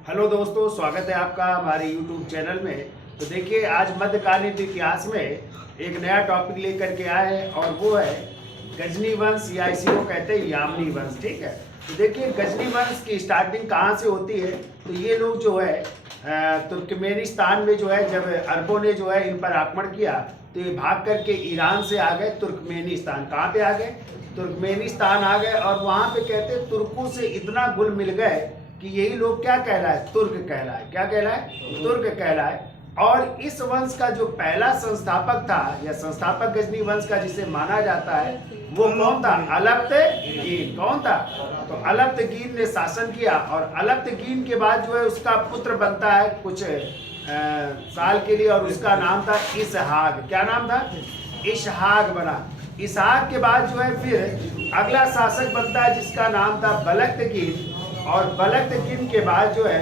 Hello दोस्तों, स्वागत है आपका हमारे YouTube चैनल में। तो देखिए, आज मध्यकालीन इतिहास में एक नया टॉपिक लेकर के आए हैं और वो है गजनी वंश या इसी को कहते हैं यामनी वंश। ठीक है, तो देखिए गजनी वंश की स्टार्टिंग कहाँ से होती है। तो ये लोग जो है तुर्कमेनिस्तान में जो है, जब अरबों ने जो है इन पर आक्रमण किया तो ये भाग करके ईरान से आ गए तुर्कमेनिस्तान। कहाँ पे आ गए? तुर्कमेनिस्तान आ गए और वहाँ पे कहते हैं तुर्कों से इतना घुल मिल गए कि यही लोग क्या कहलाए? तुर्क कहलाए। क्या कहलाए? तुर्क कहलाए। और इस वंश का जो पहला संस्थापक था या संस्थापक गजनी वंश का जिसे माना जाता है वो कौन था? अलप्तगीन। कौन था? तो अलप्तगीन ने शासन किया और अलप्तगीन के बाद जो है उसका पुत्र बनता है कुछ साल के लिए और उसका नाम था इसहाक। क्या नाम था? इसहाक बना। इसहाक के बाद जो है फिर अगला शासक बनता है जिसका नाम था बलक्तगीन। और बलक्तगीन के बाद जो है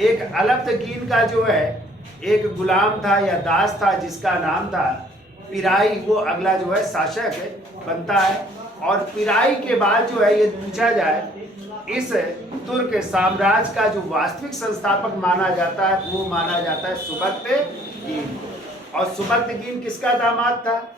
एक अलप्तगीन का जो है एक गुलाम था या दास था जिसका नाम था पिराई। वो अगला जो है शासक बनता है। और पिराई के बाद जो है ये पूछा जाए, इस तुर्क साम्राज्य का जो वास्तविक संस्थापक माना जाता है वो माना जाता है सुबक्तगीन। और सुबक्तगीन किसका दामाद था?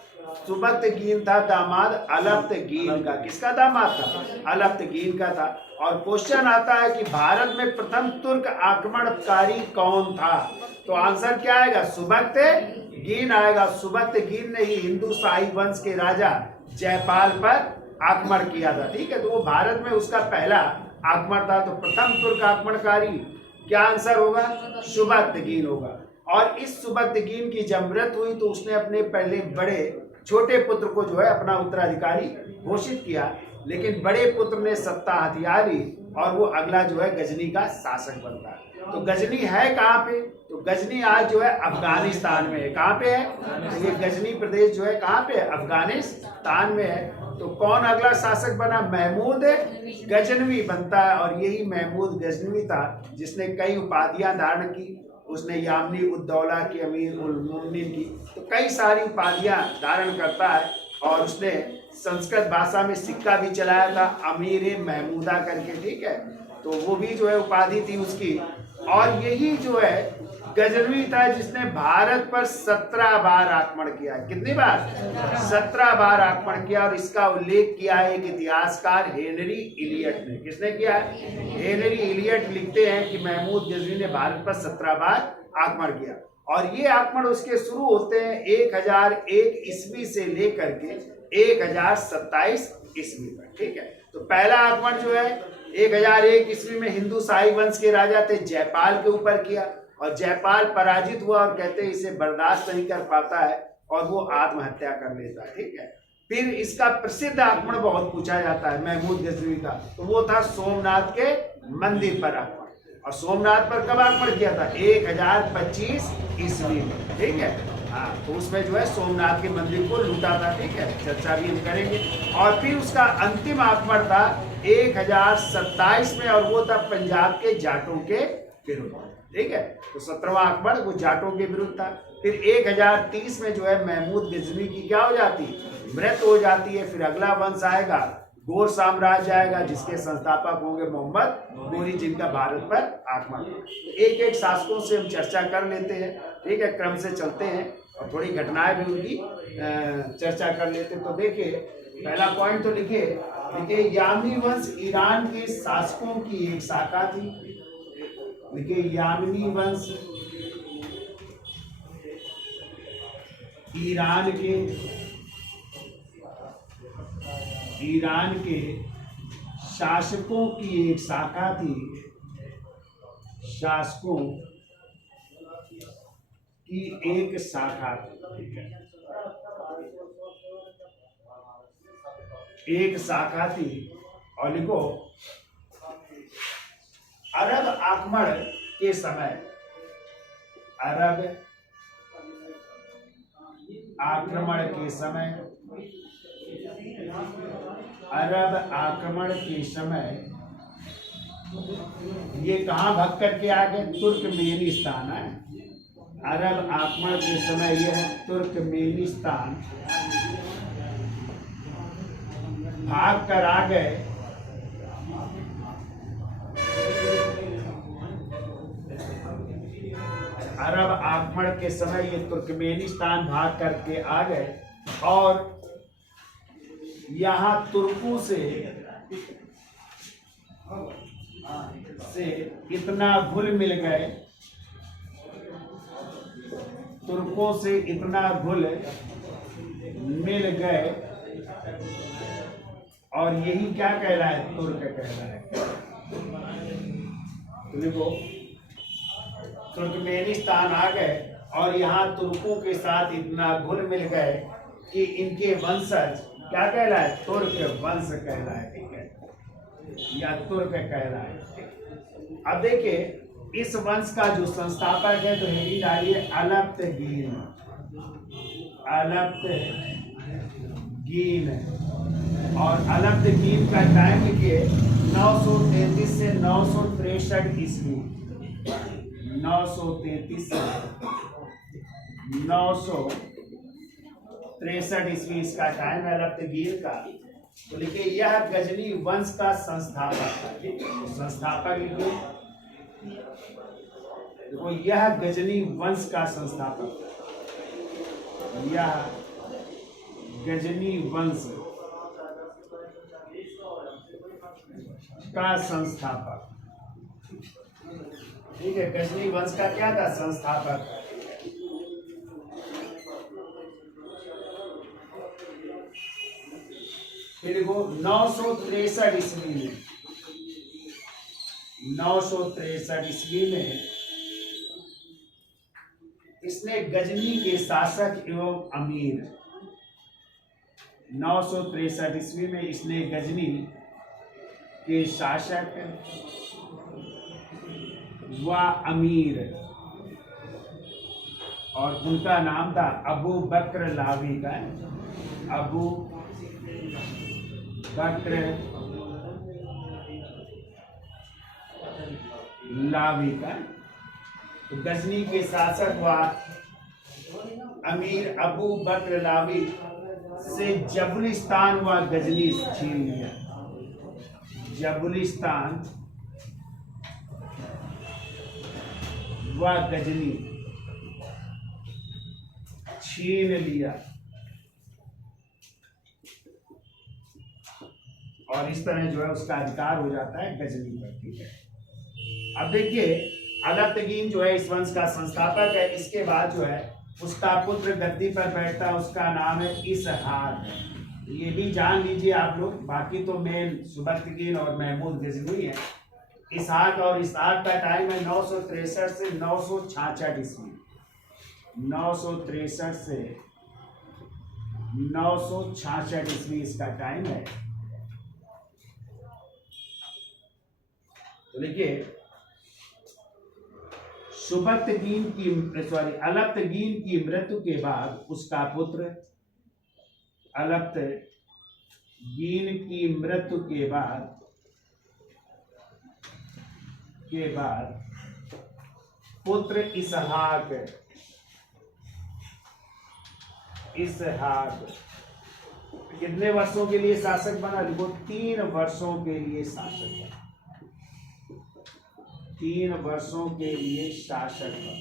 सुबक्तगीन था दामाद अलप्तगीन का। किसका दामाद था? अलप्तगीन का था। और क्वेश्चन आता है कि भारत में प्रथम तुर्क आक्रमणकारी कौन था? तो आंसर क्या आएगा? सुबक्तगीन आएगा। सुबक्तगीन ने ही हिंदू शाही वंश के राजा जयपाल पर आक्रमण किया था। ठीक है, तो वो भारत में उसका पहला आक्रमण था। तो प्रथम तुर्क आक्रमणकारी क्या आंसर होगा? सुबक्तगीन होगा। और इस सुबक्तगीन की जब मृत्यु हुई तो उसने अपने पहले बड़े छोटे पुत्र को जो है अपना उत्तराधिकारी घोषित किया, लेकिन बड़े पुत्र ने सत्ता हथिया ली और वो अगला जो है गजनी का शासक बनता है। तो गजनी है कहाँ पे? तो गजनी आज जो है अफगानिस्तान में है। कहाँ पे है? तो ये गजनी प्रदेश जो है कहाँ पे है? अफगानिस्तान में है। तो कौन अगला शासक बना? महमूद गजनवी बनता है। और यही महमूद गजनवी था जिसने कई उपाधियां धारण की। उसने यामनी उद्दौला की, अमीर उल मोमिनीन की, तो कई सारी उपाधियां धारण करता है। और उसने संस्कृत भाषा में सिक्का भी चलाया था, अमीर महमूदा करके। ठीक है, तो वो भी जो है उपाधि थी उसकी। और यही जो है गजनवी था जिसने भारत पर 17 बार आक्रमण किया। कितनी बार? 17 बार आक्रमण किया। और इसका उल्लेख किया है एक इतिहासकार हेनरी इलियट ने। किसने किया है? हेनरी इलियट लिखते हैं कि महमूद गजनवी ने भारत पर 17 बार आक्रमण किया। और ये आक्रमण उसके शुरू होते हैं 1001 ईस्वी से लेकर के 1027 ईस्वी तक। ठीक है, तो पहला आक्रमण जो है 1001 ईस्वी में हिंदू शाही वंश के राजा थे जयपाल के ऊपर किया। और जयपाल पराजित हुआ और कहते हैं इसे बर्दाश्त नहीं कर पाता है और वो आत्महत्या कर लेता है। ठीक है, फिर इसका प्रसिद्ध आक्रमण बहुत पूछा जाता है महमूद गजनवी का, तो वो था सोमनाथ के मंदिर पर आक्रमण। और सोमनाथ पर कब आक्रमण किया था? 1025 ईस्वी में। ठीक है, हाँ, तो उसमें जो है सोमनाथ के मंदिर को लूटा था। ठीक है, चर्चा भी हम करेंगे। और फिर उसका अंतिम आक्रमण था 1027 में और वो था पंजाब के जाटों के विरुद्ध। ठीक है, तो 17वां आक्रमण वो जाटों के विरुद्ध था। फिर 1030 में जो है महमूद गजनवी की क्या हो जाती है? मृत्यु हो जाती है। फिर अगला वंश आएगा, गोर साम्राज्य आएगा जिसके संस्थापक होंगे मोहम्मद गोरी, जिनका भारत पर आक्रमण। एक एक शासकों से हम चर्चा कर लेते हैं। ठीक है, क्रम से चलते हैं और थोड़ी घटनाएं भी उनकी चर्चा कर लेते हैं। तो देखिए, पहला पॉइंट तो लिखिए यामनी वंश ईरान के शासकों की एक शाखा थी। देखिए, यामनी वंश ईरान के शासकों की एक शाखा थी। शासकों की एक शाखा थी। एक शाखा थी। और लिखो, अरब आक्रमण के समय, अरब आक्रमण के समय, अरब आक्रमण के समय ये कहाँ भाग करके आ गए? तुर्कमेनिस्तान है। अरब आक्रमण के समय यह तुर्कमेनिस्तान भाग कर आ गए अरब आक्रमण के समय ये तुर्कमेनिस्तान भाग करके आ गए और यहाँ तुर्कों से इतना घुल मिल गए, तुर्कों से इतना घुल मिल गए और यही क्या कह रहा है, तुर्क कह रहा है। तो देखो तुर्कमेनिस्तान आ गए और यहाँ तुर्कों के साथ इतना घुल मिल गए कि इनके वंशज क्या कह रहा है, तुर्क वंश कह रहा है, ठीक है, या तुर्क कह रहा है। अब देखिए इस वंश का जो संस्थापक है तो हेडिंग डालिए अलप्तगीन, अलप्तगीन। और अलप्तगीन का टाइम लिखिए 933 से 963 ईस्वी, 933 से 963 ईस्वी इसका टाइम है अलप्तगीन का। तो लिखिए यह गजनी वंश का संस्थापक है, संस्थापक लिखिए, देखो यह गजनी वंश का संस्थापक, यह गजनी वंश का संस्थापक, ठीक है, गजनी वंश का क्या था, संस्थापक। फिर देखो 963 ईस्वी में, 963 ईस्वी में इसने गजनी के शासक एवं अमीर, 963 ईस्वी में इसने गजनी के शासक व अमीर और उनका नाम था अबू बकर लावी का, अबू बकर लावी का। तो गजनी के शासक व अमीर अबू बकर लावी से जबुलिस्तान व गजनी छीन लिया, जबुलिस्तान व गजनी छीन लिया और इस तरह जो है उसका अधिकार हो जाता है गजनी पर, ठीक है। अब देखिए अलप्तगीन जो है इस वंश का संस्थापक है। इसके बाद जो है उसका पुत्र गद्दी पर बैठता है, उसका नाम है इसहाक। ये भी जान लीजिए आप लोग, बाकी तो मेन सुबक्तगीन और महमूद गजनी है। इसहाक और इसहाक का टाइम है 963 से 966 ईस्वी, 963 से 966 ईस्वी इसका टाइम है। तो देखिए अलप्तगीन की मृत्यु के बाद उसका पुत्र, अलप्तगीन की मृत्यु के बाद पुत्र इसहाक कितने वर्षों के लिए शासक बना, वो 3 वर्षों के लिए शासक बना, 3 वर्षों के लिए शासक बना।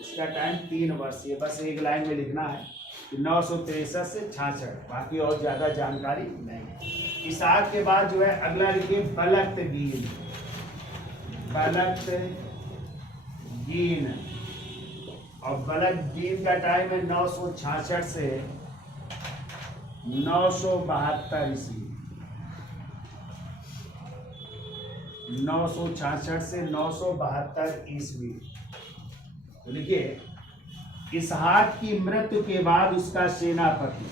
इसका टाइम 3 वर्ष, ये बस एक लाइन में लिखना है कि 963 से 66, बाकी और ज्यादा जानकारी नहीं। इसहाक के बाद जो है अगला लिखिए बलक्तगीन, बलक्तगीन। और बलक्तगीन का टाइम है 966 से 972 ईस्वी, 966 से 972 ईस्वी। तो लिखिए इसहाक की मृत्यु के बाद उसका सेनापति,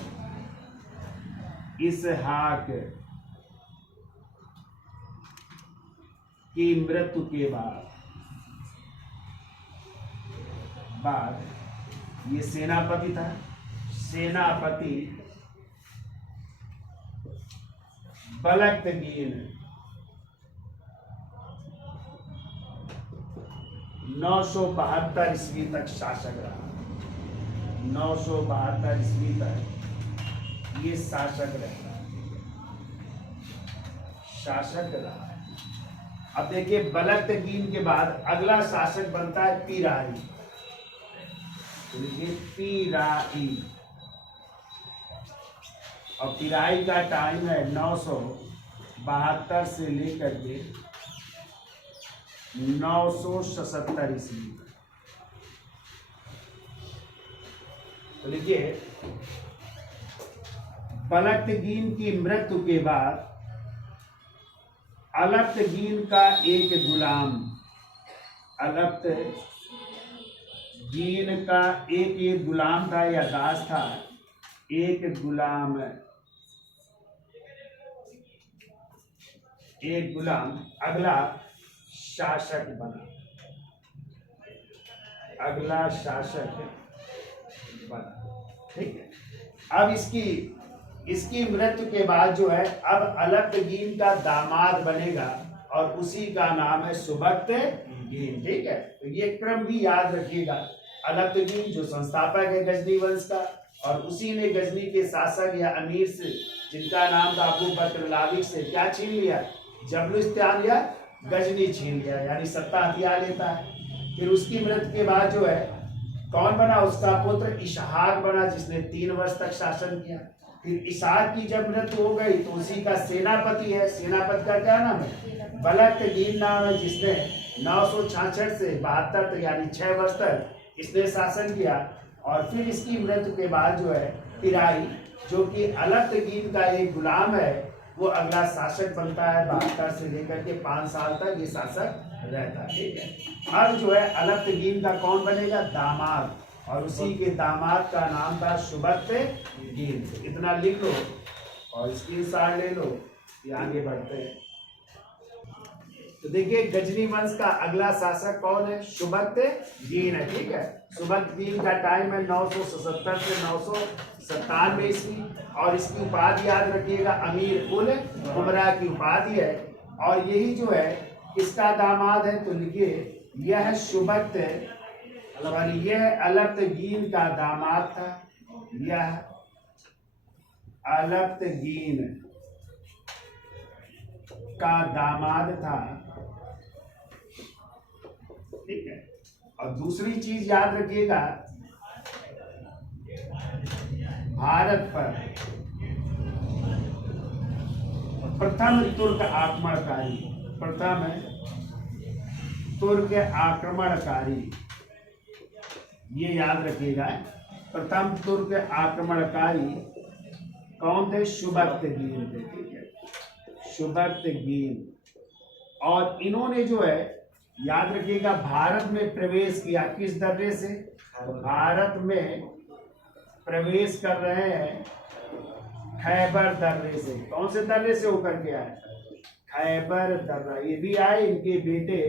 इसहाक की मृत्यु के बाद ये सेनापति था, सेनापति बलक्तगीन 972 ईस्वी तक शासक रहा, 972 ईस्वी तक ये शासक रहा है। अब देखिए बलत्तगीन के बाद अगला शासक बनता है पीराई। तो देखिए पीराई, और पीराई का टाइम है 972 से लेकर के 977 ईस्वी। तो लिखिए बलत्तगीन की मृत्यु के बाद अलप्तगीन का एक गुलाम, अलप्तगीन का एक गुलाम था या दास था, एक गुलाम अगला शासक बना, ठीक है। अब इसकी मृत्यु के बाद जो है अब अलप्तगीन का दामाद बनेगा और उसी का नाम है सुबक्तगीन, ठीक है। तो ये क्रम भी याद रखिएगा। अलप्तगीन जो संस्थापक है गजनी वंश का, और उसी ने गजनी के शासक या अमीर से, जिनका नाम था अबू बकर लाविक से, क्या छीन लिया, जबलुस्तान या गजनी छीन लिया, यानी सत्ता हथिया लेता है। फिर उसकी मृत्यु के बाद जो है कौन बना, उसका पुत्र इशहाक बना, जिसने 3 वर्ष तक शासन किया। फिर इशहाक की जब मृत्यु हो गई तो उसी का सेनापति है, सेनापति का क्या नाम है, बलत्तगीन नाम है, जिसने 966 से 72 तक यानी 6 वर्ष तक इसने शासन किया। और फिर इसकी मृत्यु के बाद जो है पीराई, जो कि अलप्तगीन का एक गुलाम है, वो अगला शासक बनता है। 72 से लेकर के 5 साल तक ये शासक रहता है, ठीक है। अब जो है अलप्तगीन का कौन बनेगा, दामाद, और उसी के दामाद का नाम था सुबक्तगीन। इतना लिख लो और स्क्रीनशॉट ले लो, ये आगे बढ़ते हैं। तो देखिए गजनी वंश का अगला शासक कौन है, सुबक्तगीन है, ठीक है। सुबक्तगीन का टाइम है 977 से 997 ईस्वी, और इसकी उपाधि याद रखिएगा अमीर उल उमरा की उपाधि है। और यही जो है इसका दामाद है, तो लिखिए यह सुबक्त, यह अलप्तगीन का दामाद था, यह अलप्तगीन का दामाद था, ठीक है। और दूसरी चीज याद रखिएगा, भारत पर प्रथम तुर्क आक्रमणकारी, प्रथम तुर्क आक्रमणकारी, ये याद रखिएगा। प्रथम तुर्क आक्रमणकारी कौन थे, सुबक्तगीन थे, ठीक है, सुबक्तगीन। और इन्होंने जो है याद रखिएगा भारत में प्रवेश किया, किस दर्रे से, भारत में प्रवेश कर रहे हैं खैबर दर्रे से। कौन से दर्रे से होकर के आए, खैबर दर्रा। ये भी आए, इनके बेटे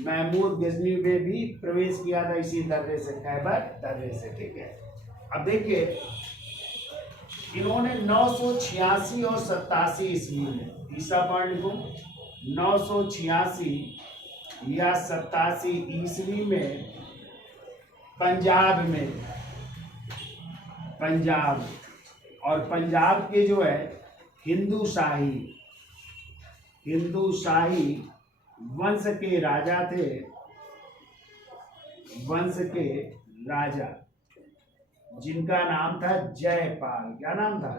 महमूद गजनी ने भी प्रवेश किया था इसी दर्रे से, खैबर दर्रे से, ठीक है। अब देखिए इन्होंने 986 और 87 ईस्वी में, तीसरा पॉइंट लिखो, 986 या 87 ईस्वी में पंजाब में, पंजाब और पंजाब के जो है हिंदू शाही वंश के राजा थे, वंश के राजा, जिनका नाम था जयपाल। क्या नाम था,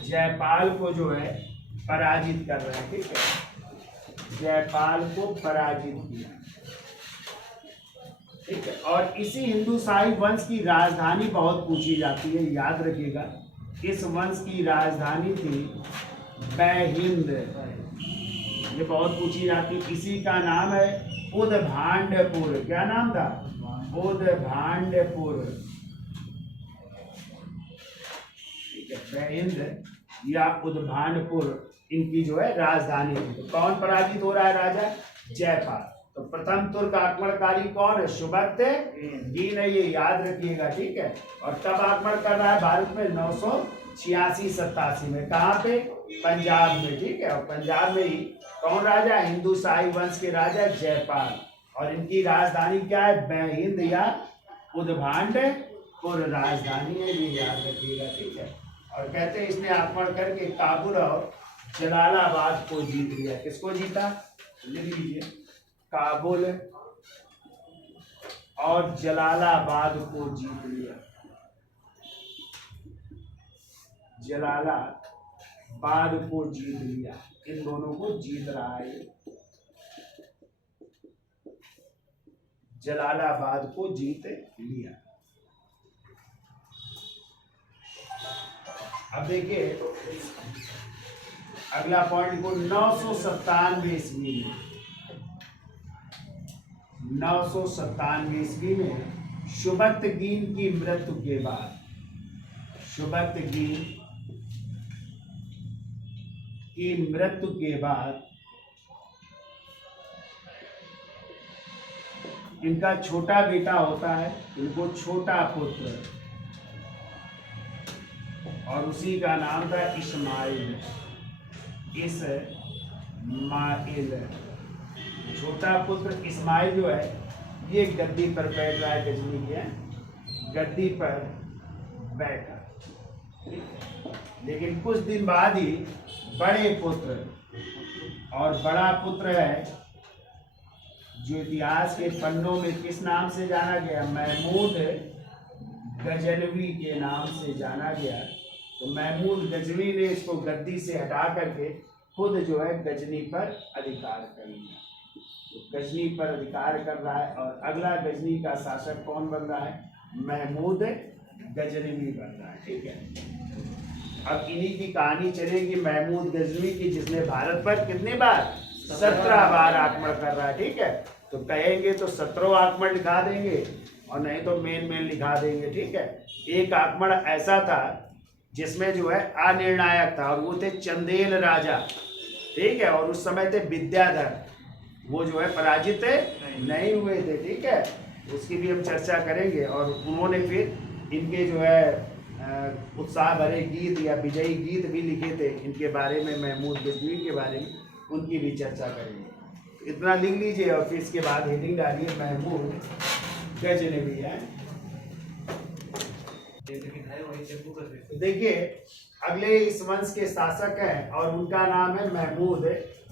जयपाल को जो है पराजित कर रहे हैं, ठीक है, जयपाल को पराजित किया, ठीक है। और इसी हिंदू शाही वंश की राजधानी बहुत पूछी जाती है, याद रखिएगा। इस वंश की राजधानी थी बैहिंद, ये बहुत पूछी जाती। इसी का नाम है उदभांडपुर। क्या नाम था, उदभांडपुर, ठीक है, बैहिंद या उदभांडपुर इनकी जो है राजधानी थी। तो कौन पराजित हो रहा है, राजा जयपाल। तो प्रथम तुर्क आक्रमणकारी कौन है, सुबक्तगीन है, ये याद रखिएगा, ठीक है। और तब आक्रमण कर रहा है भारत में 986-87 में, कहाँ पे, पंजाब में, ठीक है। और पंजाब में ही कौन राजा, हिंदू शाही वंश के राजा जयपाल, और इनकी राजधानी क्या है, बैहिंद या उदभांडपुर राजधानी है, ये याद रखिएगा, ठीक है। और कहते हैं इसने आक्रमण करके काबुल और जलालाबाद को जीत लिया। किसको जीता, लिख लीजिए, काबुल और जलालाबाद को जीत लिया। जलालाबाद को जीत लिया, इन दोनों को जीत रहा है। जलालाबाद को जीत लिया। अब देखिए अगला पॉइंट को 997 ईस्वी में, 997 ईस्वी में सुबक्तगीन की मृत्यु के बाद, सुबक्तगीन की मृत्यु के बाद इनका छोटा बेटा होता है, इनको छोटा पुत्र, और उसी का नाम था इस्माइल। इस्माइल छोटा पुत्र इस्माइल जो है ये गद्दी पर बैठ रहा है, गजनी के गद्दी पर बैठा। लेकिन कुछ दिन बाद ही बड़े पुत्र, और बड़ा पुत्र है जो इतिहास के पन्नों में किस नाम से जाना गया, महमूद गजनवी के नाम से जाना गया। तो महमूद गजनी ने इसको गद्दी से हटा करके खुद जो है गजनी पर अधिकार कर लिया। तो गजनी पर अधिकार कर रहा है, और अगला गजनी का शासक कौन बन रहा है, महमूद गजनवी बन रहा है। ठीक है, अब इन्हीं की कहानी चलेगी महमूद गजनवी की, जिसने भारत पर कितने बार, 17 बार आक्रमण कर रहा है। ठीक है, तो कहेंगे तो 17 आक्रमण लिखा देंगे, और नहीं तो मेन लिखा देंगे। ठीक है, एक आक्रमण ऐसा था जिसमें जो है अनिर्णायक था, और वो थे चंदेल राजा। ठीक है, और उस समय थे विद्याधर, वो जो है पराजित नहीं हुए थे। ठीक है, उसकी भी हम चर्चा करेंगे। और उन्होंने फिर इनके जो है उत्साह भरे गीत या विजयी गीत भी लिखे थे इनके बारे में, महमूद गजनवी के बारे में, उनकी भी चर्चा करेंगे। इतना लिख लीजिए, और फिर इसके बाद हेडिंग डालिए महमूद गजनवी है। देखिए अगले इस वंश के शासक हैं, और उनका नाम है महमूद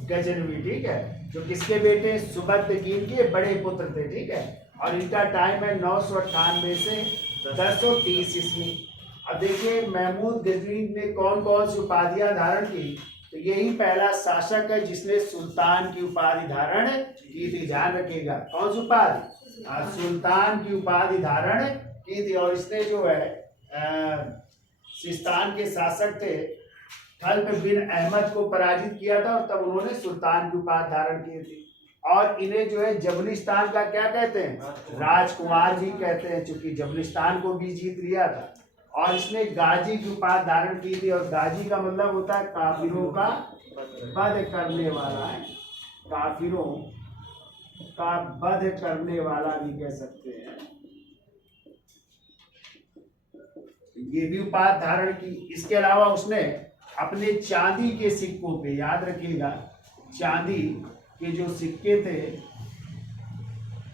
गजनवी। ठीक है, जो किसके बेटे, सुबक्तगीन के बड़े पुत्र थे। ठीक है, और इनका टाइम है 998 से 1030 ईस्वी। अब देखिए महमूद गजनवी ने कौन कौन सी उपाधियां धारण की, तो यही पहला शासक है जिसने सुल्तान की उपाधि धारण की थी। ध्यान रखिएगा, कौन सी उपाधि, सुल्तान की उपाधि धारण की थी। और इसने जो है सिस्तान के शासक थे खल्क बिन अहमद को पराजित किया था, और तब उन्होंने सुल्तान की उपाधि धारण की थी। और इन्हें जो है जबलिस्तान का क्या कहते हैं, राजकुमार जी कहते हैं, चूंकि जबलिस्तान को भी जीत लिया था। और इसने गाजी की उपाधि धारण की थी, और गाजी का मतलब होता है काफिरों का वध करने वाला है, काफिरों का वध करने वाला भी कह सकते हैं। ये भी उपाधि धारण की। इसके अलावा उसने अपने चांदी के सिक्कों पे, याद रखिएगा चांदी के जो सिक्के थे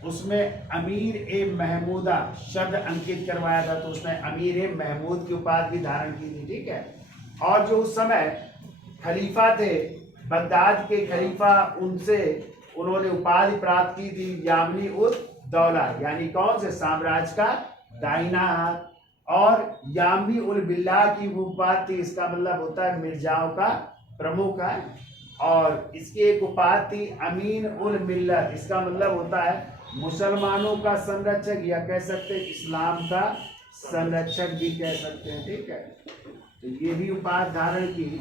उसमें अमीर ए महमूदा शब्द अंकित करवाया था, तो उसने अमीर ए महमूद की उपाधि भी धारण की थी। ठीक है, और जो उस समय खलीफा थे बगदाद के खलीफा, उनसे उन्होंने उपाधि प्राप्त की थी यामनी उद दौला, यानी कौन से, साम्राज्य का दाहिना हाथ। और यामी उल बिल्ला की वो उपाधि थी, इसका मतलब होता है मिर्जाओं का प्रमुख है। और इसकी एक उपाधि थी अमीन उल मिल्लत, इसका मतलब होता है मुसलमानों का संरक्षक, या कह सकते हैं इस्लाम का संरक्षक भी कह सकते हैं। ठीक है, तो ये भी उपाधि धारण की।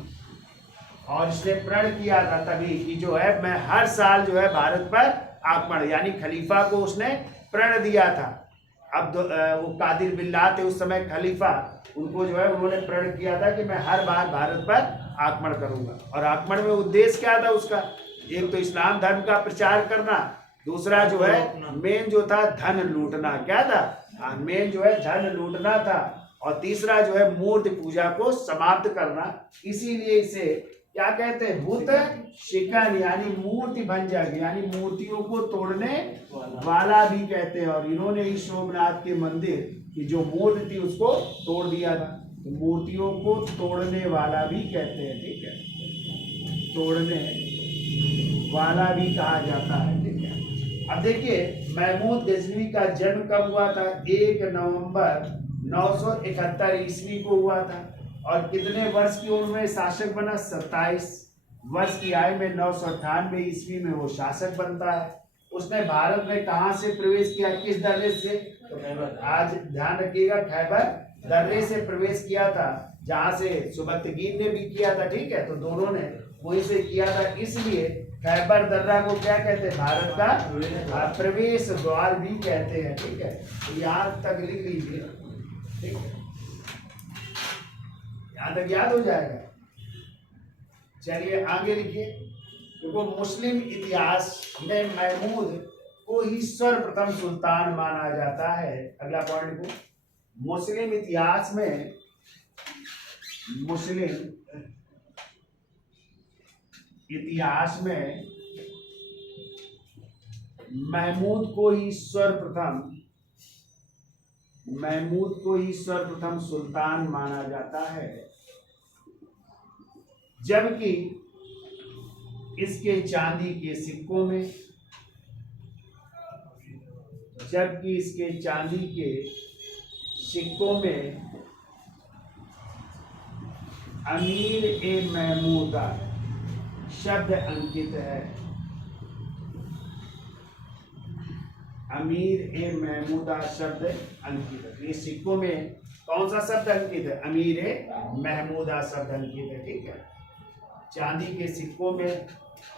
और इसने प्रण किया था तभी कि जो है मैं हर साल जो है भारत पर आक्रमण, यानी खलीफा को उसने प्रण दिया था। अब वो कादिर बिल्ला थे उस समय खलीफा, उनको जो है उन्होंने प्रण किया था कि मैं हर बार भारत पर आक्रमण करूंगा। और आक्रमण में उद्देश्य क्या था उसका, एक तो इस्लाम धर्म का प्रचार करना, दूसरा जो है मेन जो था धन लूटना। क्या था, मेन जो है धन लूटना था। और तीसरा जो है मूर्ति पूजा को समाप्त करना। इसीलिए इसे क्या कहते हैं, भूत शिकन, यानी मूर्ति भंजक, यानी मूर्तियों को तोड़ने वाला भी कहते हैं। और इन्होंने ही सोमनाथ के मंदिर की जो मूर्ति थी उसको तोड़ दिया था, तो मूर्तियों को तोड़ने वाला भी कहते हैं। ठीक है, तोड़ने वाला भी कहा जाता है, ठीक है। अब देखिए महमूद गजनवी का जन्म कब हुआ था? 1 नवंबर 971 ईस्वी को हुआ था। और कितने वर्ष की उम्र में शासक बना? 27 वर्ष की आयु में 998 ईस्वी में वो शासक बनता है। उसने भारत में कहां से प्रवेश किया, किस दर्रे से? तो आज ध्यान रखिएगा, खैबर दर्रे से प्रवेश किया था, जहां से सुबक्तगीन ने भी किया था, ठीक है। तो दोनों ने वहीं से किया था, इसलिए खैबर दर्रा को क्या कहते हैं? भारत का प्रवेश द्वार भी कहते हैं, ठीक है। तो यहाँ तक लिख लीजिए, ठीक है, यहाँ तक याद हो जाएगा। चलिए आगे लिखिए। देखो मुस्लिम इतिहास में महमूद को ही सर्वप्रथम सुल्तान माना जाता है। अगला पॉइंट को, मुस्लिम इतिहास में महमूद को ही सर्वप्रथम सुल्तान माना जाता है, जबकि इसके चांदी के सिक्कों में अमीर ए महमूदा शब्द अंकित है। अमीर ए महमूदा शब्द अंकित है। ये सिक्कों में कौन सा शब्द अंकित है? अमीर ए महमूदा शब्द अंकित है, ठीक है। चांदी के सिक्कों में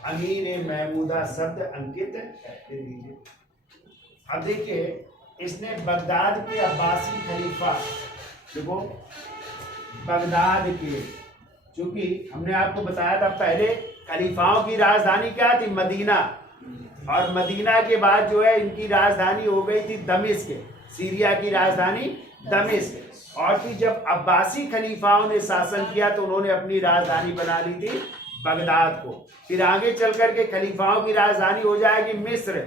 अमीर ए महमूदा शब्द अंकित है। अब देखिए इसने बगदाद के अब्बासी खलीफा, देखो बगदाद के, चूंकि हमने आपको बताया था पहले खलीफाओं की राजधानी क्या थी? मदीना। और मदीना के बाद जो है इनकी राजधानी हो गई थी दमिश्क, सीरिया की राजधानी दमिश्क। और फिर जब अब्बासी खलीफाओं ने शासन किया तो उन्होंने अपनी राजधानी बना ली थी बगदाद को। फिर आगे चल करके खलीफाओं की राजधानी हो जाएगी मिस्र।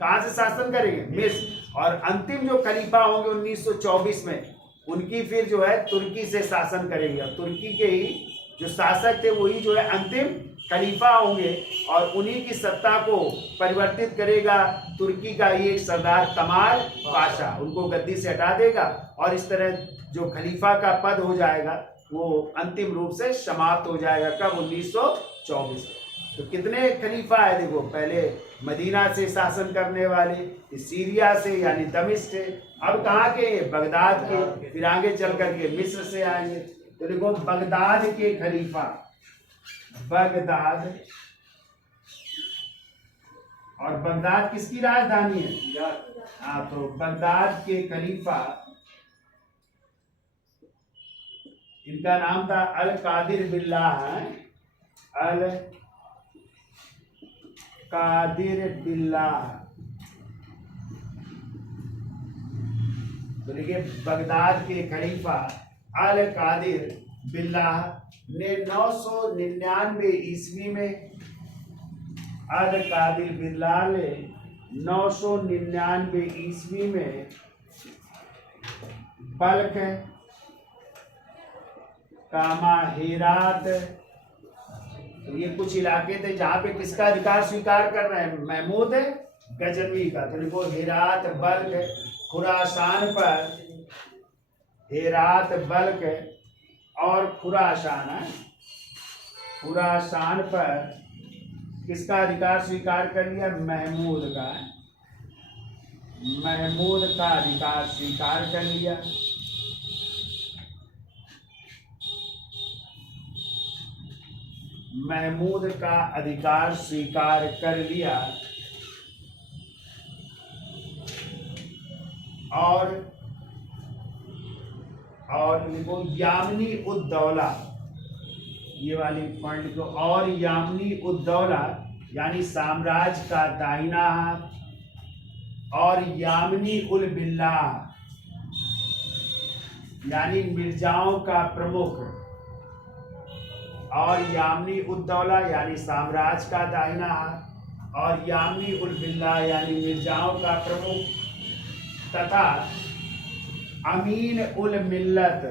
कहाँ से शासन करेंगे? मिस्र। और अंतिम जो खलीफा होंगे 1924 में, उनकी फिर जो है तुर्की से शासन करेंगे। और तुर्की के ही जो शासक थे वही जो है अंतिम खलीफा होंगे, और उन्हीं की सत्ता को परिवर्तित करेगा तुर्की का ही एक सरदार कमाल पाशा। उनको गद्दी से हटा देगा और इस तरह जो खलीफा का पद हो जाएगा वो अंतिम रूप से समाप्त हो जाएगा। कब? 1924। तो कितने खलीफा है? देखो पहले मदीना से शासन करने वाले, सीरिया से यानी दमिश्क से, अब कहाँ के? बगदाद के। फिर आगे चल करके मिस्र से आएंगे। तो देखो बगदाद के खलीफा, बगदाद, और बगदाद किसकी राजधानी है? हाँ, तो बगदाद के खलीफा, इनका नाम था अल कादिर बिल्लाह। अल कादिर बिल्लाह। तो देखिए बगदाद के खलीफा अल कादिर बिल्लाह ने 999 ईस्वी में, अल कादिर बिल्लाह ने 999 ईस्वी में बल्ख, कामा, हेरात, तो ये कुछ इलाके थे जहां पे किसका अधिकार स्वीकार कर रहे हैं? महमूद गजनवी का। तो देखो हेरात, बल्ख, खुरासान पर, हेरात, बल्ख और खुरासान है, खुरासान पर किसका अधिकार स्वीकार कर लिया? महमूद का। महमूद का अधिकार स्वीकार कर लिया। महमूद का अधिकार स्वीकार कर लिया और लिखो यामनी उद्दौला, ये वाली पॉइंट को, और यामनी उद्दौला यानी साम्राज्य का दाहिना हाथ, और यामनी उल बिल्लाह यानी मिर्जाओं का प्रमुख, और यामनी उद्दौला यानी साम्राज्य का दाहिना हाथ, और यामनी उल बिल्लाह यानी मिर्जाओं का प्रमुख, तथा अमीन उल मिल्लत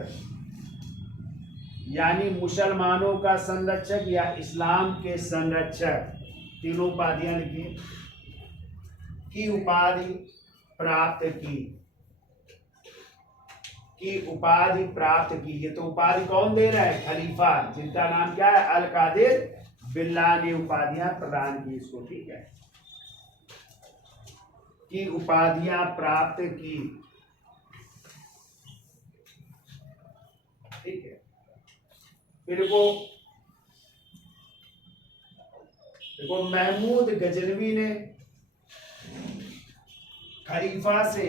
यानी मुसलमानों का संरक्षक या इस्लाम के संरक्षक, तीनों उपाधियां लिखिए। की उपाधि प्राप्त की उपाधि प्राप्त की। ये तो उपाधि कौन दे रहा है? खलीफा, जिनका नाम क्या है? अल कादिर बिल्ला ने उपाधियां प्रदान की इसको, ठीक है। की उपाधियां प्राप्त की, ठीक है। फिर वो देखो, महमूद गजनवी ने खलीफा से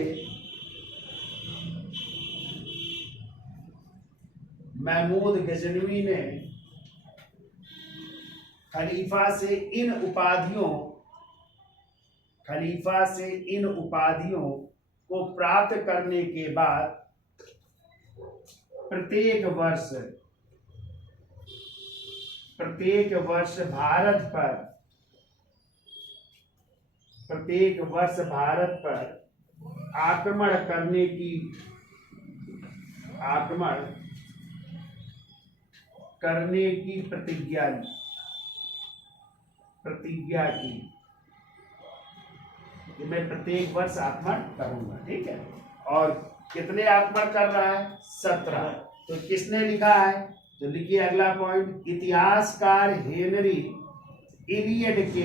महमूद गजनवी ने खलीफा से इन उपाधियों को प्राप्त करने के बाद प्रत्येक वर्ष भारत पर आक्रमण करने की प्रतिज्ञा की कि मैं प्रत्येक वर्ष आक्रमण करूंगा, ठीक है। और कितने आक्रमण कर रहा है? 17। तो किसने लिखा है? तो लिखिए अगला पॉइंट, इतिहासकार हेनरी इलियट के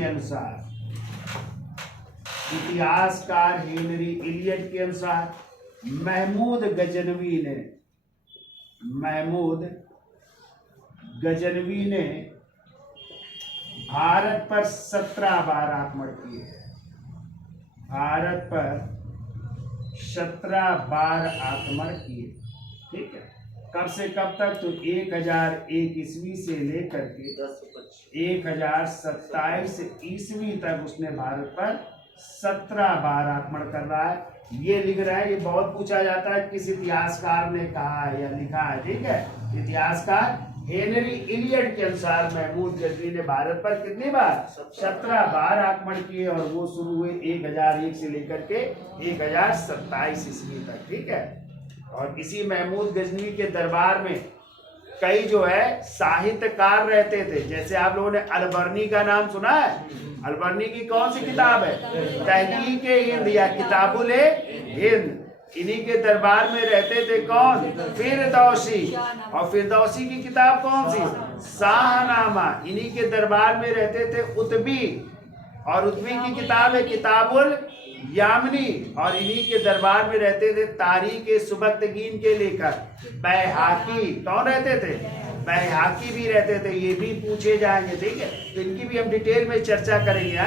अनुसार, महमूद गजनवी ने भारत पर 17 बार आक्रमण किए। भारत पर 17 बार आक्रमण किए, ठीक है। कब से कब तक? तो 1001 ईस्वी से लेकर के 1027 ईस्वी तक उसने भारत पर 17 बार आक्रमण कर रहा है। ये लिख रहा है। ये बहुत पूछा जाता है किस इतिहासकार ने कहा है या लिखा है, ठीक है। इतिहासकार हेनरी इलियट के अनुसार महमूद गजनवी ने भारत पर कितनी बार? 17 बार आक्रमण किए, और वो शुरू हुए 1001 से लेकर के 1027 ईस्वी तक, ठीक है। और इसी महमूद गजनवी के दरबार में कई जो है साहित्यकार रहते थे। जैसे आप लोगों ने अलबर्नी का नाम सुना है? अलबर्नी की कौन सी किताब है? तहकीक-ए-हिंद या किताबुल हिंद। इन्हीं के दरबार में रहते थे कौन? फिरदौसी। और फिरदौसी की किताब कौन सी? शाहनामा। इन्हीं के दरबार में रहते थे उतबी, और उतबी की किताब है किताबुल यामनी। और इन्हीं के दरबार में रहते थे तारीख सुबक्तगीन के लेखक बैहाकी। कौन रहते थे? बैहाकी भी रहते थे। ये भी पूछे जाएंगे, ठीक है। तो इनकी भी हम डिटेल में चर्चा करेंगे।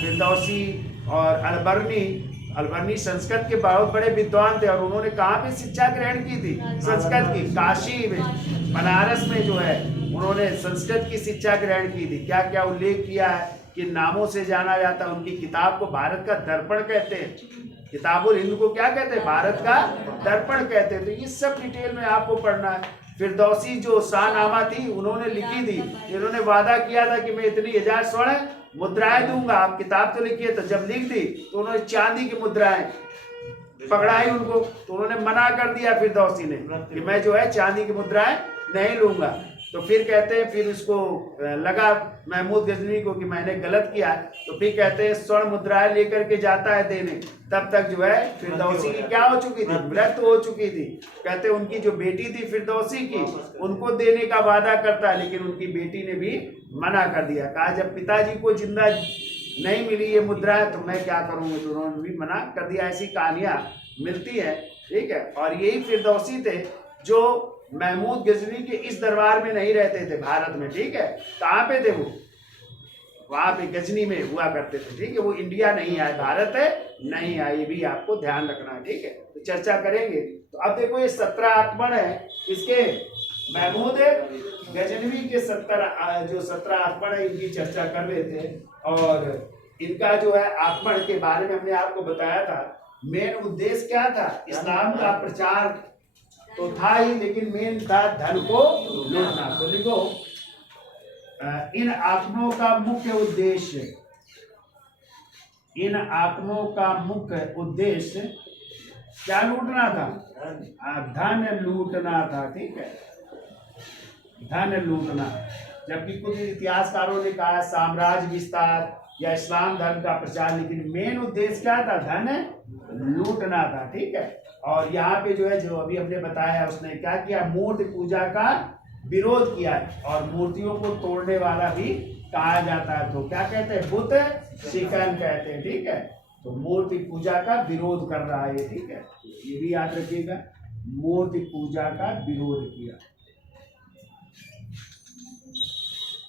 फिरदौसी और अलबर्नी संस्कृत के बहुत बड़े विद्वान थे, और उन्होंने कहाँ पे शिक्षा ग्रहण की थी? संस्कृत की। काशी में, बनारस में जो है उन्होंने संस्कृत की शिक्षा ग्रहण की थी। क्या क्या उल्लेख किया है कि नामों से जाना जाता है। उनकी किताब को भारत का दर्पण कहते हैं। किताबुल हिंद को क्या कहते हैं? भारत का दर्पण कहते हैं। तो ये सब डिटेल में आपको पढ़ना है। फिरदौसी जो शाहनामा थी उन्होंने लिखी थी। इन्होंने वादा किया था कि मैं इतनी 1000 स्वर्ण मुद्राएं दूंगा, आप किताब तो लिखिए। तो जब लिख दी तो उन्होंने चांदी की मुद्राएं पकड़ाई उनको, तो उन्होंने मना कर दिया फिरदौसी ने कि मैं जो है चांदी की मुद्राएं नहीं लूंगा। तो फिर कहते हैं, फिर उसको लगा महमूद गजनवी को कि मैंने गलत किया, तो फिर कहते हैं स्वर्ण मुद्राएं लेकर के जाता है देने। तब तक जो है फिरदौसी की क्या हो चुकी थी? मृत्यु हो चुकी थी। कहते उनकी जो बेटी थी फिरदौसी की, उनको देने का वादा करता है, लेकिन उनकी बेटी ने भी मना कर दिया। कहा जब पिताजी को जिंदा नहीं मिली ये मुद्राएं तो मैं क्या करूंगी, तो उन्होंने भी मना कर दिया। ऐसी कहानियां मिलती है, ठीक है। और यही फिरदौसी थे जो महमूद गजनवी के इस दरबार में नहीं रहते थे भारत में, ठीक है। कहाँ पे थे वो? वहां पे गजनी में हुआ करते थे, ठीक है। वो इंडिया नहीं आए, भारत है नहीं आए, ये भी आपको ध्यान रखना है, ठीक है। तो चर्चा करेंगे। तो अब देखो ये 17 आक्रमण है इसके, महमूद गजनवी के 17 आक्रमण है, इनकी चर्चा कर रहे थे। और इनका जो है आक्रमण के बारे में हमने आपको बताया था। मेन उद्देश्य क्या था? इस्लाम का प्रचार तो था ही, लेकिन मेन था धन को लूटना। तो लिखो, इन आक्रमणों का मुख्य उद्देश्य क्या लूटना था? धन लूटना था, ठीक है। धन लूटना। जबकि कुछ इतिहासकारों ने कहा साम्राज्य विस्तार या इस्लाम धर्म का प्रचार, लेकिन मेन उद्देश्य क्या था? धन लूटना था। ठीक है। और यहाँ पे जो है, जो अभी हमने बताया, उसने क्या किया? मूर्ति पूजा का विरोध किया है, और मूर्तियों को तोड़ने वाला भी कहा जाता है। तो क्या कहते हैं? बुत शिकन कहते हैं। ठीक है। तो मूर्ति पूजा का विरोध कर रहा है। ठीक है, ये भी याद रखिएगा, मूर्ति पूजा का विरोध किया,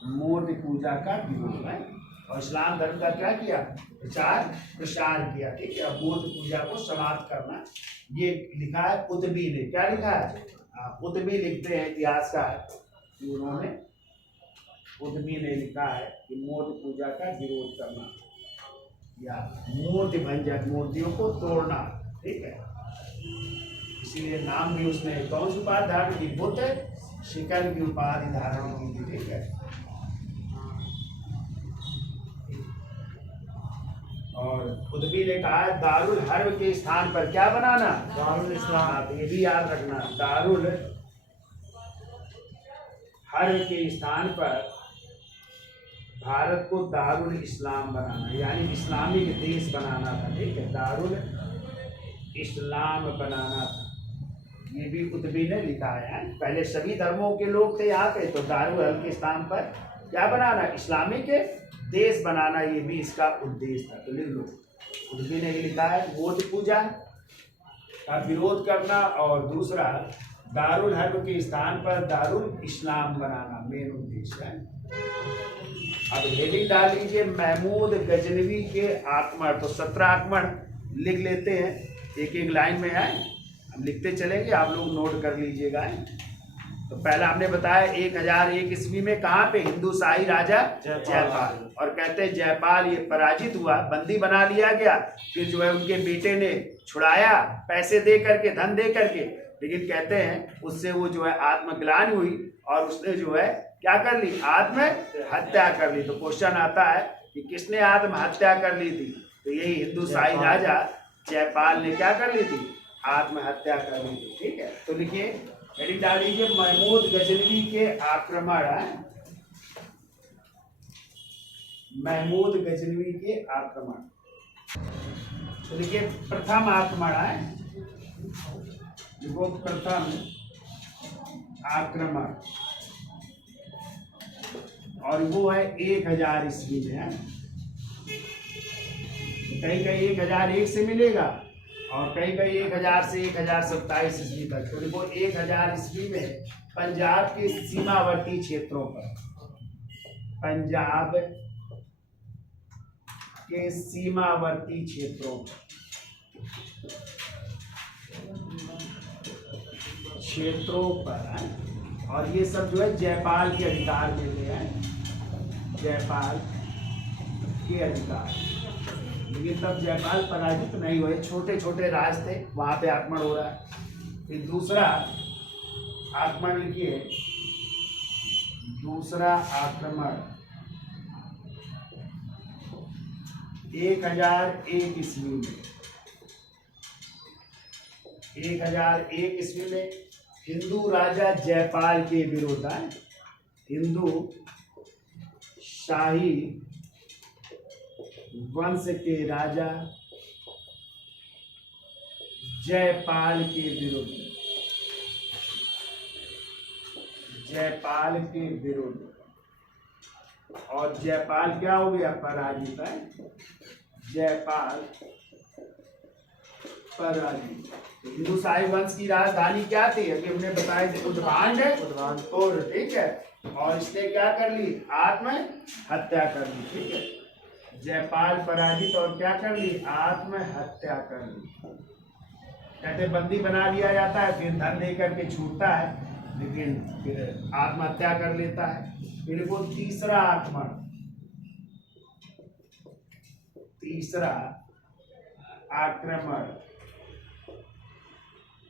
मूर्ति पूजा का विरोध है। और इस्लाम धर्म का क्या किया? प्रचार प्रसार किया। ठीक है। अब मूर्ति पूजा को समाप्त करना, ये लिखा है कुतुबी ने। क्या लिखा है? कुतुबी लिखते हैं इतिहासकार, उन्होंने, कुतुबी ने लिखा है कि मूर्ति पूजा का विरोध करना या मूर्ति भंजक, मूर्तियों को तोड़ना। ठीक है। इसीलिए नाम भी उसने कौन सी उपाधि धारण की? बुत शिकन की उपाधि धारण की थी। ठीक है। और कुतुबी ने कहा है दारुल हर्ब के स्थान पर क्या बनाना? दारुल इस्लाम। ये भी याद रखना, दारुल हर्ब के स्थान पर भारत को दारुल इस्लाम बनाना, यानी इस्लामिक देश बनाना था। ठीक है। दारुल इस्लाम बनाना था, ये भी कुतुबी ने लिखा है। पहले सभी धर्मों के लोग थे यहाँ पे, तो दारुल हर्ब के स्थान पर क्या बनाना? इस्लामिक देश बनाना, ये भी इसका उद्देश्य था। तो लिख लो, कुतुबी ने ये लिखा है मूर्ति पूजा का विरोध करना, और दूसरा दारुल हर्ब के स्थान पर दारुल इस्लाम बनाना मेन उद्देश्य है। अब हेडिंग डाल लीजिए, महमूद गजनवी के आक्रमण। तो 17 आक्रमण लिख लेते हैं, एक एक लाइन में है, हम लिखते चलेंगे, आप लोग नोट कर लीजिएगा। तो पहला हमने बताया 1001 ईस्वी में कहाँ पे? हिंदूशाही राजा जयपाल। और कहते हैं जयपाल ये पराजित हुआ, बंदी बना लिया गया, फिर जो है उनके बेटे ने छुड़ाया पैसे दे करके, धन दे करके, लेकिन कहते हैं उससे वो जो है आत्मग्लानि हुई और उसने जो है क्या कर ली? आत्महत्या कर ली। तो क्वेश्चन आता है कि किसने आत्महत्या कर ली थी? तो यही हिंदूशाही राजा जयपाल ने क्या कर ली थी? आत्महत्या कर ली थी। ठीक है। तो लिखिए, हेडिंग डाल दीजिए महमूद गजनवी के आक्रमण है, महमूद गजनवी के आक्रमण। तो देखिए प्रथम आक्रमण है, देखो प्रथम आक्रमण, और वो है 1000 ईस्वी में है। कहीं कहीं 1001 से मिलेगा और कहीं कहीं 1000 से 1027 ईस्वी तक। तो देखो 1000 ईस्वी में पंजाब के सीमावर्ती क्षेत्रों पर, पंजाब के सीमावर्ती क्षेत्रों पर, और ये सब जो है जयपाल के अधिकार में थे हैं, जयपाल के अधिकार। लेकिन तब जयपाल पराजित नहीं हुए, छोटे छोटे राज थे, वहां पे आक्रमण हो रहा है। फिर दूसरा आक्रमण लिखिए, दूसरा आक्रमण 1001 ईस्वी में, 1001 ईस्वी में हिंदू राजा जयपाल के विरोध है, हिंदू शाही वंश के राजा जयपाल के विरुद्ध, जयपाल के विरुद्ध, और जयपाल क्या हो गया? पराजित है, जयपाल पराजित। हिंदू शाही वंश की राजधानी क्या थी? अभी हमने बताया उद्भांडपुर। ठीक है। और इसने क्या कर ली? आत्महत्या कर ली। ठीक है। जयपाल पराजित और क्या कर ली? आत्महत्या कर ली। कहते बंदी बना लिया जाता है, फिर धन दे करके छूटता है, लेकिन फिर आत्महत्या कर लेता है। फिर वो तीसरा आक्रमण, तीसरा आक्रमण,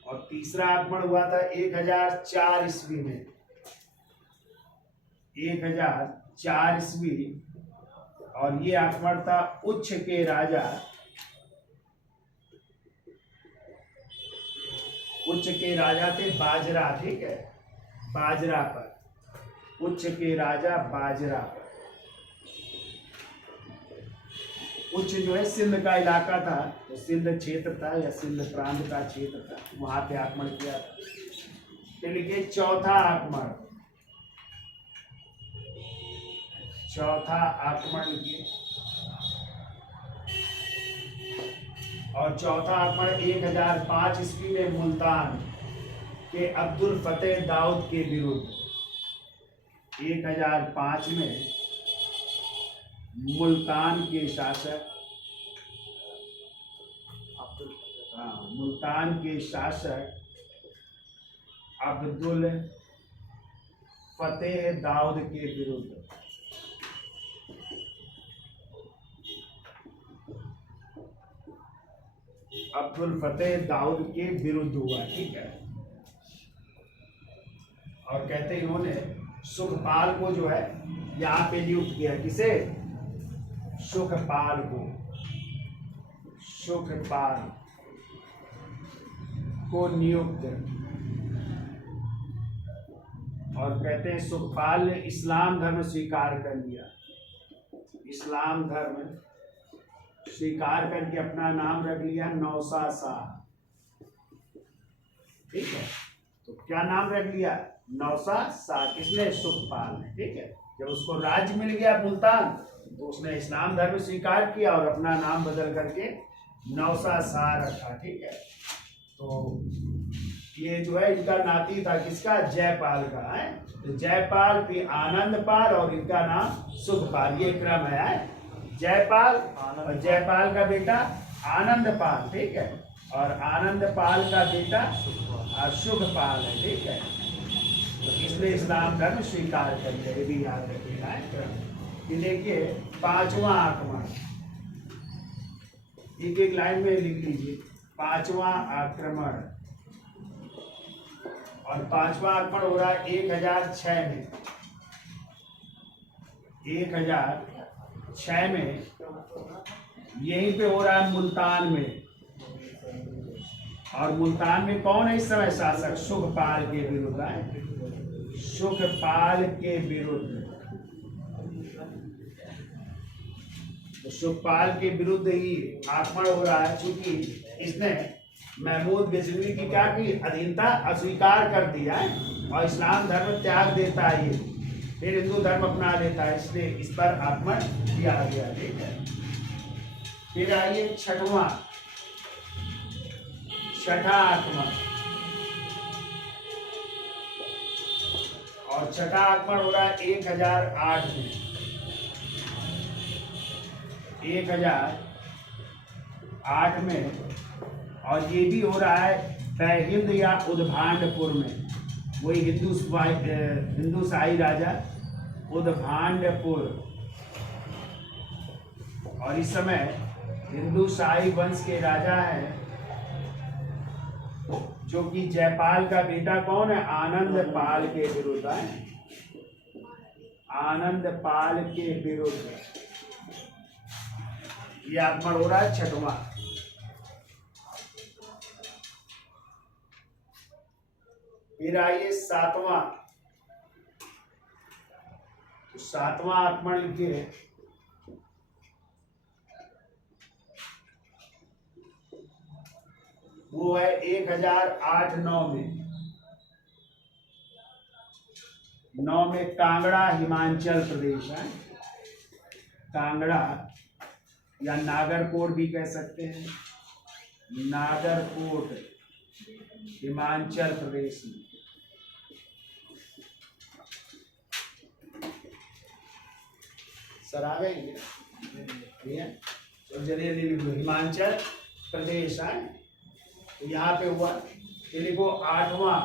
और तीसरा आक्रमण हुआ था 1004 ईस्वी में, 1004 ईस्वी। और ये आक्रमण था उच्च के राजा, उच्च के राजा थे बाजरा। ठीक है। बाजरा पर, उच्च के राजा बाजरा। उच्च जो है सिंध का इलाका था, तो सिंध क्षेत्र था या सिंध प्रांत का क्षेत्र था, वहां पे आक्रमण किया था। फिर लिखिए चौथा आक्रमण। चौथा आक्रमण लिखिए, और चौथा आक्रमण 1005 ईस्वी में मुल्तान के अब्दुल फतेह दाऊद के विरुद्ध। 1005 में मुल्तान के शासक मुल्तान के शासक अब्दुल फतेह दाऊद के विरुद्ध। अब्दुल फतेह दाऊद के विरुद्ध हुआ, ठीक है। और कहते हैं इन्होंने सुखपाल को जो है यहाँ पे नियुक्त किया। किसे? सुखपाल को। सुखपाल को नियुक्त। और कहते हैं सुखपाल ने इस्लाम धर्म स्वीकार कर लिया। इस्लाम धर्म स्वीकार करके अपना नाम रख लिया नौसा शाह, ठीक है। तो क्या नाम रख लिया? नौसा शाह। किसने? सुखपाल ने, ठीक है। जब उसको राज्य मिल गया मुल्तान, तो उसने इस्लाम धर्म स्वीकार किया और अपना नाम बदल करके नौसा शाह रखा, ठीक है। तो ये जो है इनका नाती था, किसका? जयपाल का है। तो जयपाल फिर आनंदपाल और इनका नाम सुखपाल, ये क्रम है। जयपाल और जयपाल का बेटा आनंदपाल, ठीक है। और आनंदपाल का बेटा सुखपाल है, ठीक है। तो इसने इस्लाम धर्म स्वीकार कर लिया, ये भी याद रखिएगा क्रम। ये देखिए पांचवा आक्रमण, एक एक लाइन में लिख लीजिए। पांचवा आक्रमण, और पांचवा आक्रमण हो रहा है 1006 में। 1006 में यहीं पे हो रहा है मुल्तान में। और मुल्तान में कौन है इस समय शासक? सुखपाल के विरुद्ध है। सुखपाल के विरुद्ध। तो सुखपाल के विरुद्ध ही आक्रमण हो रहा है, क्योंकि इसने महमूद गजनवी की क्या की? अधीनता अस्वीकार कर दिया है और इस्लाम धर्म त्याग देता है, ये फिर हिंदू धर्म अपना लेता है, इसलिए इस पर आक्रमण किया गया, ठीक है। फिर आइए छठा आक्रमण, और छठा आक्रमण हो रहा है 1008 में। 1008 में, और ये भी हो रहा है हिंद या उद्भांडपुर में। वही हिंदू शाही राजा उद्भांडपुर। और इस समय हिंदू शाही वंश के राजा हैं, जो कि जयपाल का बेटा कौन है? आनंदपाल के विरुद्ध है। आनंदपाल के विरुद्ध ये आक्रमण हो रहा है छठवां। फिर आइए सातवां। तो सातवां आक्रमण लिखिए, वो है 1008-9 में। 9 में कांगड़ा हिमाचल प्रदेश है। कांगड़ा या नागरकोट भी कह सकते हैं। नागरकोट हिमाचल प्रदेश में। सर आ गए ठीक है। तो जल्दी लिखो हिमाचल प्रदेश है, तो यहाँ पे हुआ। ये लिखो आठवां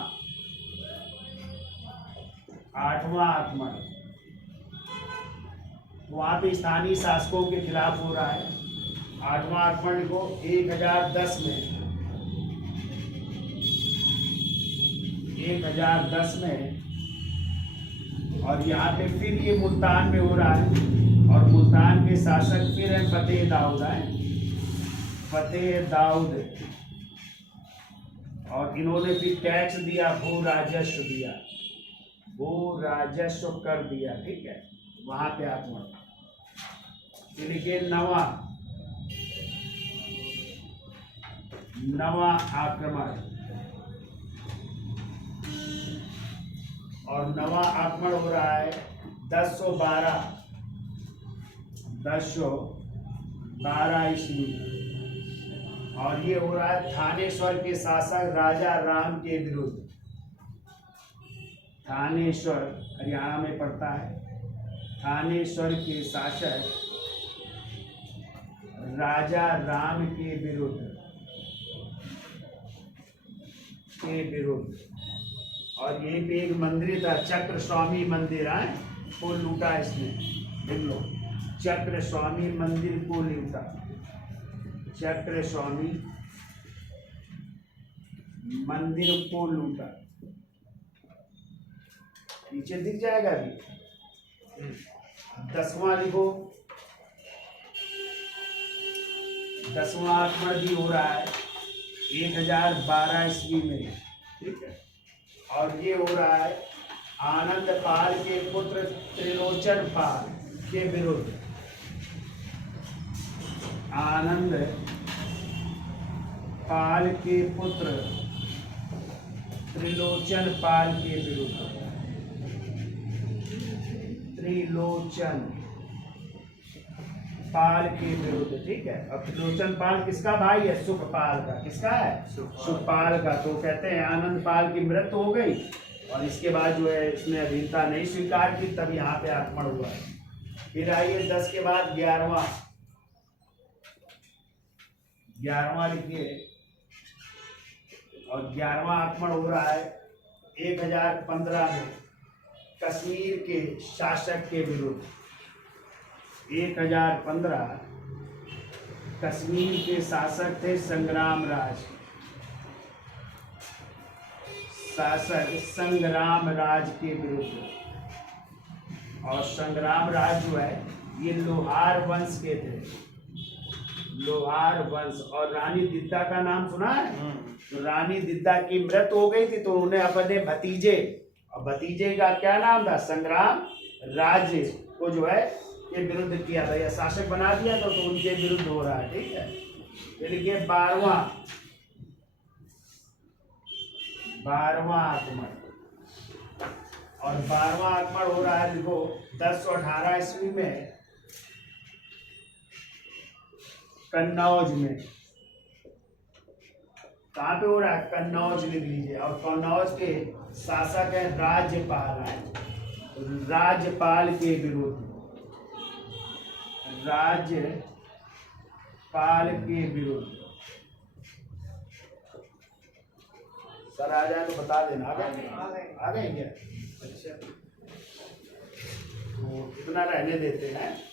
आक्रमण, वहां पे स्थानीय शासकों के खिलाफ हो रहा है। आठवां आक्रमण लिखो 1010 में। 1010 में, और यहाँ पे फिर ये मुल्तान में हो रहा है, और मुल्तान के शासक फिर है फतेह दाऊद है। फतेह दाऊद, और इन्होंने फिर टैक्स दिया, भू राजस्व दिया। वो राजस्व कर दिया, ठीक है, वहां पे आक्रमण। लिखिए नवा आक्रमण, और नवा आक्रमण हो रहा है 1012 ईस्वी, और ये हो रहा है थानेश्वर के शासक राजा राम के विरुद्ध। थानेश्वर हरियाणा में पड़ता है। थानेश्वर के शासक राजा राम के विरुद्ध और ये पे एक मंदिर था, चक्र स्वामी मंदिर है, को लूटा इसने। देख लो, चक्र स्वामी मंदिर को लूटा, चक्र स्वामी मंदिर को लूटा। नीचे दिख जाएगा अभी। 10वां लिखो, 10वां आक्रमण भी हो रहा है 1012 ईस्वी में, ठीक है, और ये हो रहा है आनंद पाल के पुत्र त्रिलोचन पाल के विरुद्ध। आनंद पाल के पुत्र त्रिलोचन पाल के विरुद्ध। त्रिलोचन पाल के विरुद्ध, ठीक है। अब त्रिलोचन पाल किसका भाई है? सुखपाल का। किसका है? सुखपाल का। तो कहते हैं आनंद पाल की मृत्यु हो गई, और इसके बाद जो है इसने अधीनता नहीं स्वीकार की, तब यहाँ पे आक्रमण हुआ है। फिर आइए 10 के बाद 11वां लिखिए, और 11वां आक्रमण हो रहा है 1015 में कश्मीर के शासक के विरुद्ध। 1015 कश्मीर के शासक थे संग्राम राज। शासक संग्राम राज के विरुद्ध, और संग्राम राज जो है ये लोहार वंश के थे। लोहार वंश। और रानी दिद्दा का नाम सुना है? तो रानी दिद्दा की मृत्यु हो गई थी, तो उन्हें अपने भतीजे, और भतीजे का क्या नाम था? संग्राम राज को जो है के विरुद्ध किया था, या शासक बना दिया था, तो उनके विरुद्ध हो रहा है, ठीक है। देखिए 12वां आक्रमण, और 12वां आक्रमण हो रहा है देखो 1018 ईस्वी में कन्नौज में। कहाँ पे हो रहा है? कन्नौज लिख लीजिए। और कन्नौज के शासक है राज्यपाल, राज्यपाल के विरुद्ध। राज्यपाल के विरुद्ध। सर आ जाए तो बता देना। आ गए क्या? अच्छा, तो इतना रहने देते हैं,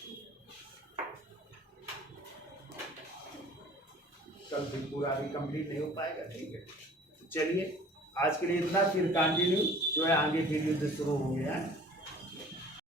कल फिर पूरा अभी कंप्लीट नहीं हो पाएगा, ठीक है। तो चलिए आज के लिए इतना, फिर कंटिन्यू जो है आगे फिर युद्ध शुरू होंगे हैं।